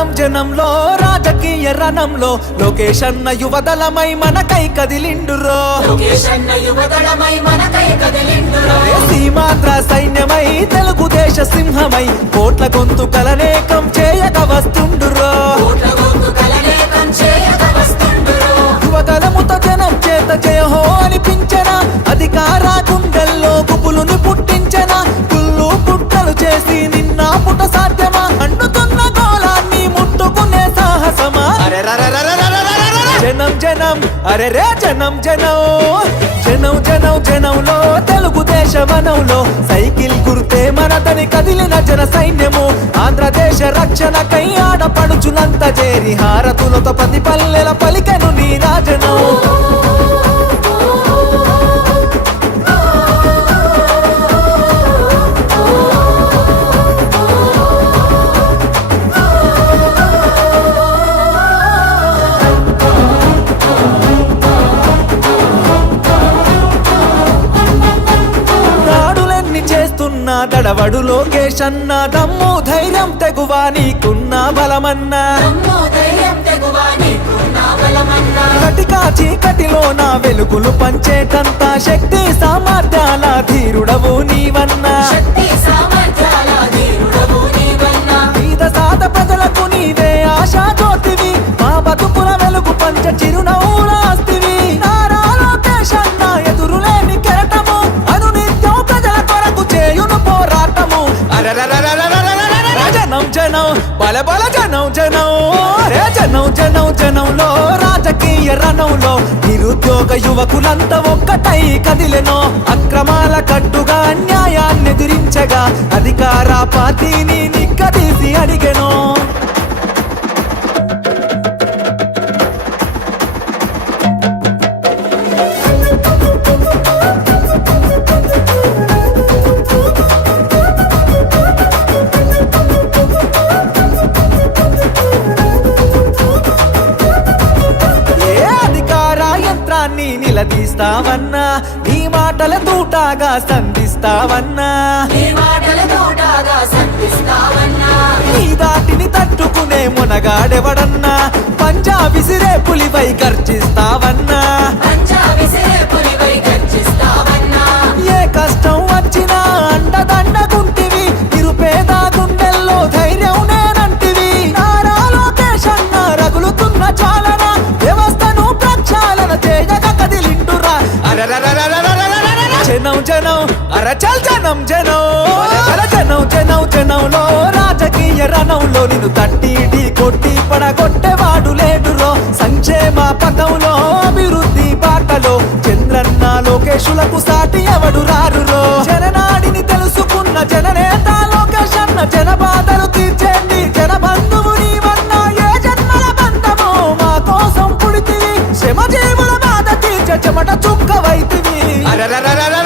జనం జనంలో రాజకీయ రణంలో లోకేష్ అన్న మన మనకై కదిలిండురో. సీమాత్ర సైన్యమై తెలుగుదేశ సింహమై కోట్ల గొంతు కలనే జనం జనం అరే రే జనం జనం జనం జనం జనంలో తెలుగుదేశ వనంలో సైకిల్ గుర్తే మనతని కదిలిన జన సైన్యము ఆంధ్రదేశ రక్షణకై ఆడపడుచునంత చేరి హారతులతో పది పల్లెల పలికను నీ రాజనం దడవడు లోకేష్ అన్న దమ్ము ధైర్యం తెగువా నీకున్న బలమన్నా. దమ్ము ధైర్యం తెగువా నీకున్న బలమన్నా. కటికా చీకటిలో నా వెలుగులు పంచేటంత శక్తి సామర్థ్యాల ధీరుడవు నీవన్నా. బల బల జనం జనం రే జనం జనం జనంలో రాజకీయ రణంలో నిరుద్యోగ యువకులంతా ఒక్కటై కదిలెనో అక్రమాల కట్టుగా అన్యాయాన్ని ఎదిరించగా అధికార పార్టీని నిక్కదీసి అడిగెను. నిలదీస్తావన్నా నీ మాటల తూటాగా సంధిస్తావన్నా? నీ మాటల తోటాగా సంధిస్తావన్నా? నీ దాటిని తట్టుకునే మునగాడెవడన్నా? పంజా విసిరే పులిపై గర్జిస్తావన్నా? జనం జనం. అరచల్ జనం జనం. అర జనం జనం జనంలో రాజకీయ రణంలో నిన్ను తట్టిడి కొట్టి పడగొట్టేవాడు లేడురో సంక్షేమ పథంలో అభివృద్ధి బాటలో చంద్రన్న లోకేశులకు సాటి ఎవడు రారురో. జననాడిని తెలుసుకున్న జననేత లోకేష్ అన్న జన బాధలు తీర్చేండి. జన బంధువు నీవన్న ఏ జన్మల బంధము మా కోసం పుడితివి. శ్రమ జీవుల బాధ తీర్చ చెమట చుక్కవైతివి అరరరరర.